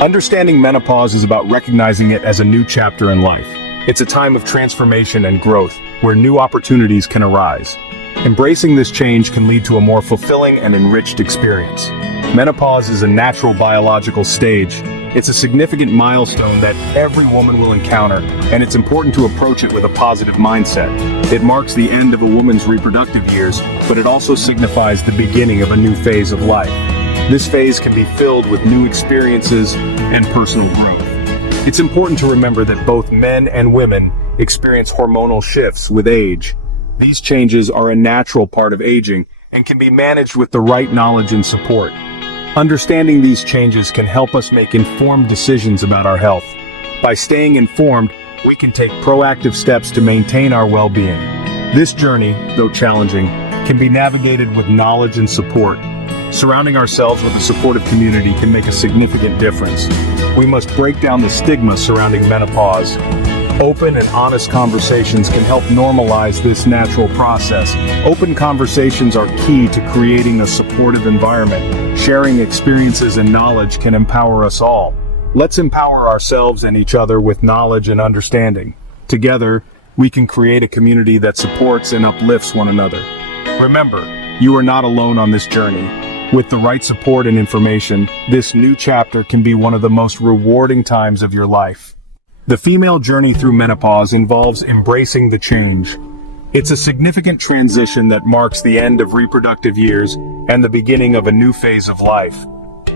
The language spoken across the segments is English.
Understanding menopause is about recognizing it as a new chapter in life. It's a time of transformation and growth, where new opportunities can arise. Embracing this change can lead to a more fulfilling and enriched experience. Menopause is a natural biological stage. It's a significant milestone that every woman will encounter, and it's important to approach it with a positive mindset. It marks the end of a woman's reproductive years, but it also signifies the beginning of a new phase of life. This phase can be filled with new experiences and personal growth. It's important to remember that both men and women experience hormonal shifts with age. These changes are a natural part of aging and can be managed with the right knowledge and support. Understanding these changes can help us make informed decisions about our health. By staying informed, we can take proactive steps to maintain our well-being. This journey, though challenging, can be navigated with knowledge and support. Surrounding ourselves with a supportive community can make a significant difference. We must break down the stigma surrounding menopause. Open and honest conversations can help normalize this natural process. Open conversations are key to creating a supportive environment. Sharing experiences and knowledge can empower us all. Let's empower ourselves and each other with knowledge and understanding. Together, we can create a community that supports and uplifts one another. Remember, you are not alone on this journey. With the right support and information, this new chapter can be one of the most rewarding times of your life. The female journey through menopause involves embracing the change. It's a significant transition that marks the end of reproductive years and the beginning of a new phase of life.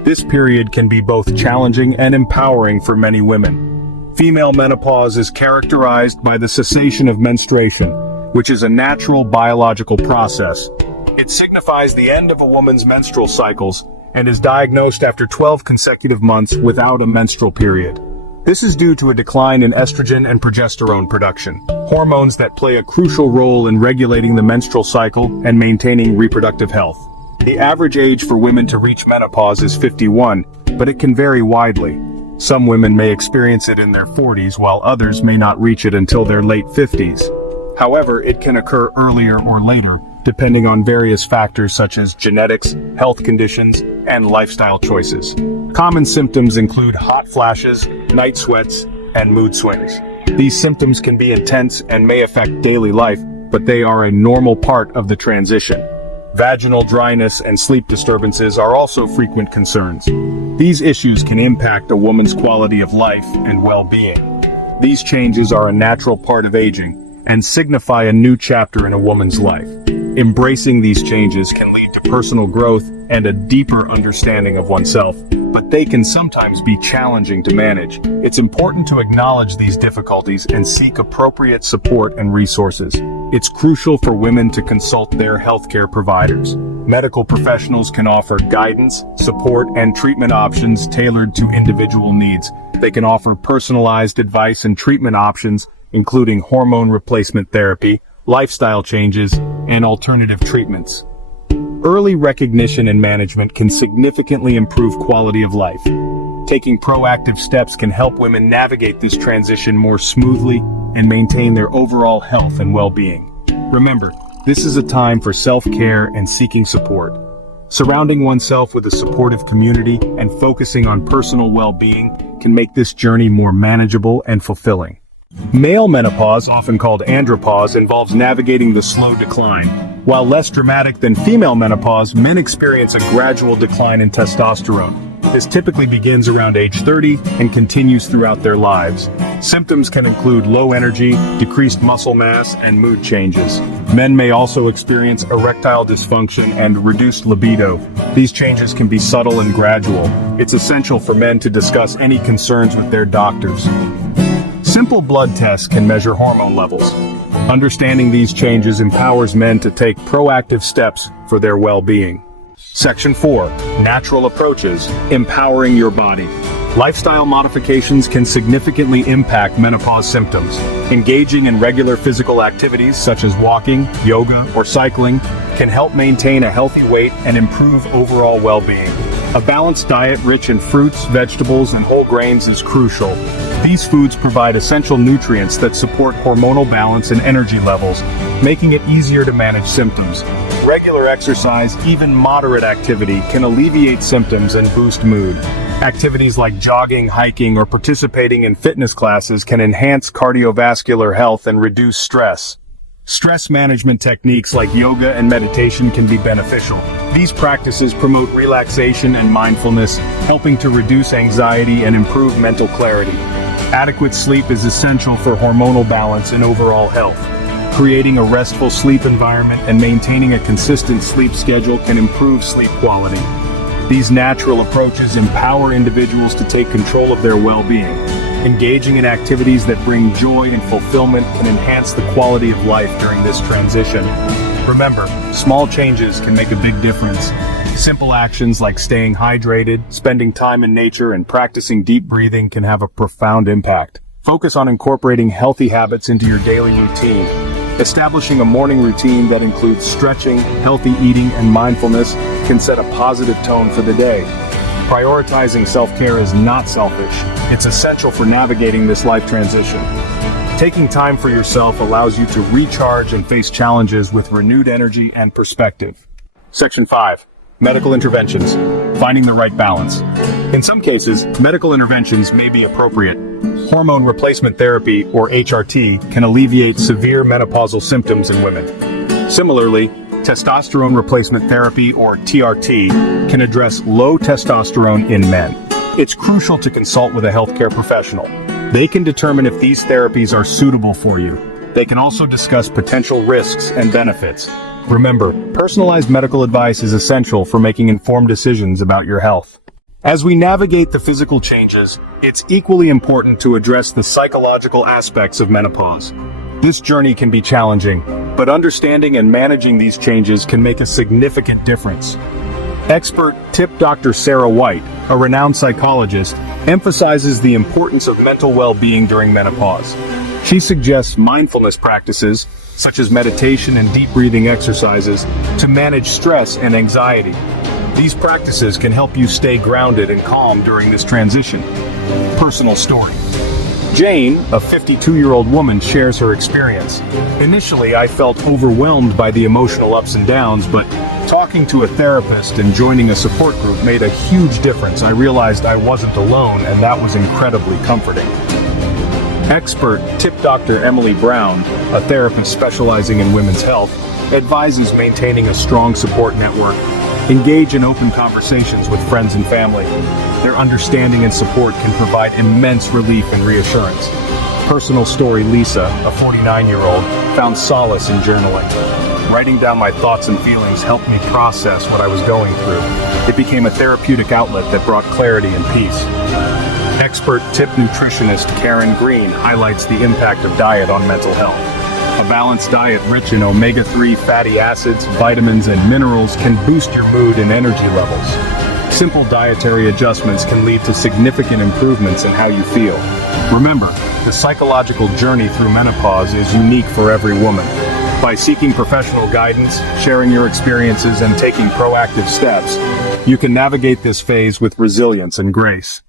This period can be both challenging and empowering for many women. Female menopause is characterized by the cessation of menstruation, which is a natural biological process. It signifies the end of a woman's menstrual cycles and is diagnosed after 12 consecutive months without a menstrual period. This is due to a decline in estrogen and progesterone production, hormones that play a crucial role in regulating the menstrual cycle and maintaining reproductive health. The average age for women to reach menopause is 51, but it can vary widely. Some women may experience it in their 40s, while others may not reach it until their late 50s. However, it can occur earlier or later, depending on various factors such as genetics, health conditions, and lifestyle choices. Common symptoms include hot flashes, night sweats, and mood swings. These symptoms can be intense and may affect daily life, but they are a normal part of the transition. Vaginal dryness and sleep disturbances are also frequent concerns. These issues can impact a woman's quality of life and well-being. These changes are a natural part of aging and signify a new chapter in a woman's life. Embracing these changes can lead to personal growth and a deeper understanding of oneself, but they can sometimes be challenging to manage. It's important to acknowledge these difficulties and seek appropriate support and resources. It's crucial for women to consult their healthcare providers. Medical professionals can offer guidance, support, and treatment options tailored to individual needs. They can offer personalized advice and treatment options, including hormone replacement therapy, lifestyle changes, and alternative treatments. Early recognition and management can significantly improve quality of life. Taking proactive steps can help women navigate this transition more smoothly and maintain their overall health and well-being. Remember, this is a time for self-care and seeking support. Surrounding oneself with a supportive community and focusing on personal well-being can make this journey more manageable and fulfilling. Male menopause, often called andropause, involves navigating the slow decline. While less dramatic than female menopause, men experience a gradual decline in testosterone. This typically begins around age 30 and continues throughout their lives. Symptoms can include low energy, decreased muscle mass, and mood changes. Men may also experience erectile dysfunction and reduced libido. These changes can be subtle and gradual. It's essential for men to discuss any concerns with their doctors. Simple blood tests can measure hormone levels. Understanding these changes empowers men to take proactive steps for their well-being. Section 4. Natural approaches, empowering your body. Lifestyle modifications can significantly impact menopause symptoms. Engaging in regular physical activities such as walking, yoga, or cycling can help maintain a healthy weight and improve overall well-being. A balanced diet rich in fruits, vegetables, and whole grains is crucial. These foods provide essential nutrients that support hormonal balance and energy levels, making it easier to manage symptoms. Regular exercise, even moderate activity, can alleviate symptoms and boost mood. Activities like jogging, hiking, or participating in fitness classes can enhance cardiovascular health and reduce stress. Stress management techniques like yoga and meditation can be beneficial. These practices promote relaxation and mindfulness, helping to reduce anxiety and improve mental clarity. Adequate sleep is essential for hormonal balance and overall health. Creating a restful sleep environment and maintaining a consistent sleep schedule can improve sleep quality. These natural approaches empower individuals to take control of their well-being. Engaging in activities that bring joy and fulfillment can enhance the quality of life during this transition. Remember, small changes can make a big difference. Simple actions like staying hydrated, spending time in nature, and practicing deep breathing can have a profound impact. Focus on incorporating healthy habits into your daily routine. Establishing a morning routine that includes stretching, healthy eating, and mindfulness can set a positive tone for the day. Prioritizing self-care is not selfish. It's essential for navigating this life transition. Taking time for yourself allows you to recharge and face challenges with renewed energy and perspective. Section 5. Medical interventions. Finding the right balance. In some cases, medical interventions may be appropriate. Hormone replacement therapy, or HRT, can alleviate severe menopausal symptoms in women. Similarly, testosterone replacement therapy, or TRT, can address low testosterone in men. It's crucial to consult with a healthcare professional. They can determine if these therapies are suitable for you. They can also discuss potential risks and benefits. Remember, personalized medical advice is essential for making informed decisions about your health. As we navigate the physical changes, it's equally important to address the psychological aspects of menopause. This journey can be challenging, but understanding and managing these changes can make a significant difference. Expert Tip Dr. Sarah White, a renowned psychologist, emphasizes the importance of mental well-being during menopause. She suggests mindfulness practices, such as meditation and deep breathing exercises, to manage stress and anxiety. These practices can help you stay grounded and calm during this transition. Personal story. Jane, a 52-year-old woman, shares her experience. Initially, I felt overwhelmed by the emotional ups and downs, but talking to a therapist and joining a support group made a huge difference. I realized I wasn't alone, and that was incredibly comforting. Expert Tip Dr. Emily Brown, a therapist specializing in women's health, advises maintaining a strong support network. Engage in open conversations with friends and family. Their understanding and support can provide immense relief and reassurance. Personal story. Lisa, a 49-year-old, found solace in journaling. Writing down my thoughts and feelings helped me process what I was going through. It became a therapeutic outlet that brought clarity and peace. Expert tip nutritionist Karen Green highlights the impact of diet on mental health. A balanced diet rich in omega-3 fatty acids, vitamins, and minerals can boost your mood and energy levels. Simple dietary adjustments can lead to significant improvements in how you feel. Remember, the psychological journey through menopause is unique for every woman. By seeking professional guidance, sharing your experiences, and taking proactive steps, you can navigate this phase with resilience and grace.